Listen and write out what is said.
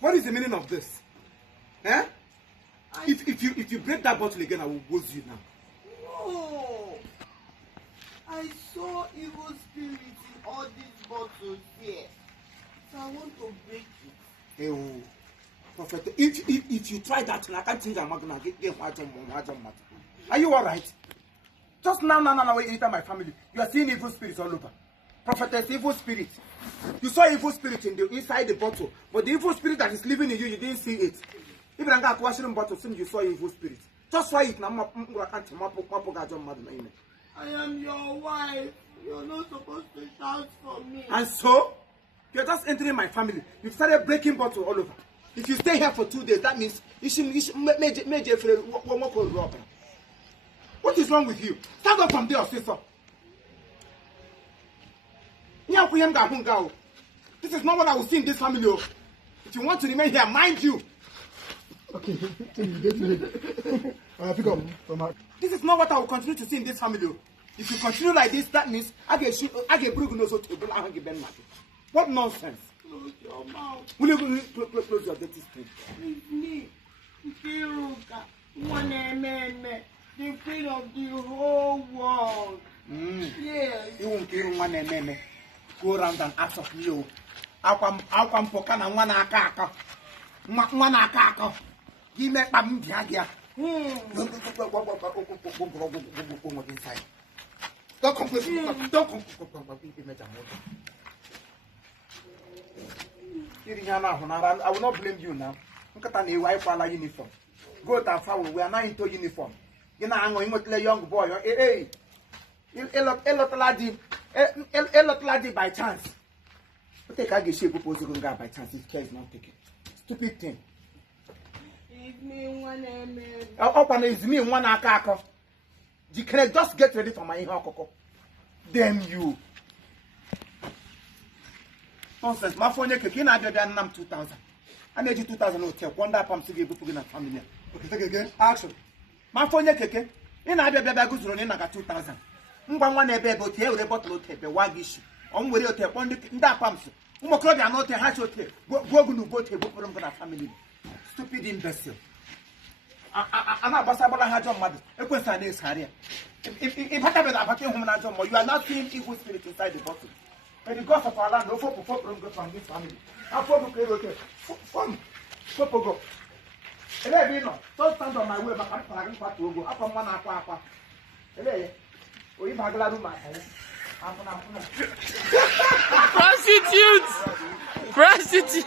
What is the meaning of this? Eh? If you break that bottle again, I will wound you now. No. I saw evil spirits in all these bottles here. So I want to break it. Hey, Prophet, if you try that, I can't think I'm gonna get Are you alright? Just now, when you enter my family, you are seeing evil spirits all over. Prophetess, evil spirit. You saw evil spirit inside the bottle, but the evil spirit that is living in you, you didn't see it. Even I got washing bottle, soon you saw evil spirit. Just try it now. I am your wife. You're not supposed to shout for me. And so, you're just entering my family. You've started breaking bottles all over. If you stay here for 2 days, that means what is wrong with you? Stand up from there, sister. This is not what I will see in this family. If you want to remain here, mind you. Okay, pick up from her. This is not what I will continue to see in this family. If you continue like this, that means I get what nonsense? Close your mouth. Will you close your dirty spoon? It's me, Kiruka, the queen of the whole world. Yes. You won't hear one name. Go around and ask of you. I'll pokan and one akaka. One akaka. Give me a mbiagia. Inside. Don't come. Don't come. I will not blame you now. Look at a wife uniform. Go to our we are not into uniform. You know, I'm going to a young boy. Hey, a lot lady by chance. But take a shape proposal by chance if care is not taken. Stupid thing. It's me one name. Open is me one akako. You can just get ready for my hokoko. Damn you. Nonsense. My phone is kicking out than 2,000. I need you 2,000 hotel. One day I'm still able to get a family. Okay, take again. Action. My phone is kicking. In I be goes running like 2,000. One ebe but here with a bottle of tape, wagish. On with your tape, on that pumps. Umokrodia not a hatch hotel. Go to boat table for a family. Stupid imbecile. I'm not Basabala Hajon mother. A question is Harry. If I have a vacuum, you are not seeing evil spirit inside the bottle. And the gods of our land, no four from this family. I form Popo. And I mean, don't stand on my way, but I'm going to go up on one aqua. And there, we have a lot Prostitutes! Prostitutes!